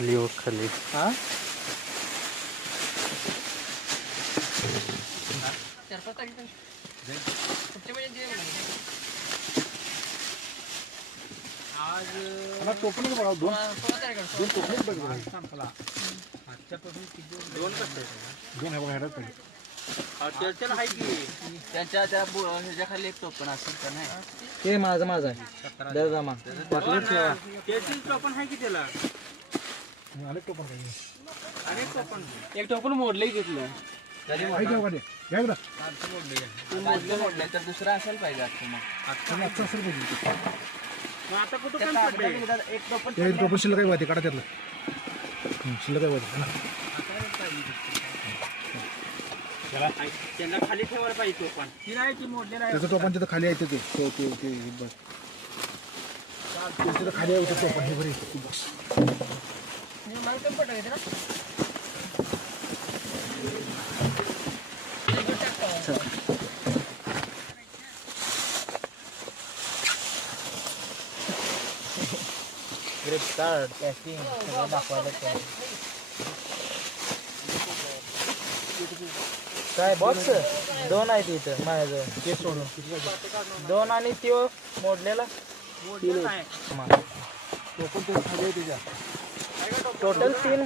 खाली व खाली हा मला टोपणच बघा दोन टोपणच बघा आजच्यापासून दोन कसं दोन आहे बघा ह्याला पाहिजे त्याच्याला आहे की त्यांच्या त्या ह्याच्या खाली एक टोपण असेल का नाही ते माझं आहे दर जमा त्याची टोपण आहे की त्याला अनेक टोपण पाहिजे अनेक टोपण एक टोपण मोडलंय तिथलं तरी मोडलंय तर दुसरा असायला पाहिजे आता असेल पाहिजे आता कुठं एक टोपण ते टोपण शिल्लक आहे वाटे काढा त्यातलं शिल्लक आहे वाटे त्यांना खाली ठेवायला पाहिजे टोपण ती नाही ती मोडलेला आहे त्याचं टोपण तिथं खाली आहे ते बस तिथं खाली आहे टोपण हे बरे बस ग्रिप कार्ड पॅकिंग सगळं दाखवायला काय बॉक्स दोन आहेत इथं माझ्याजवळ ते सोडून दोन आणि त्यो मोडलेला टोपण खाली आहे त्याच्या टोटल 3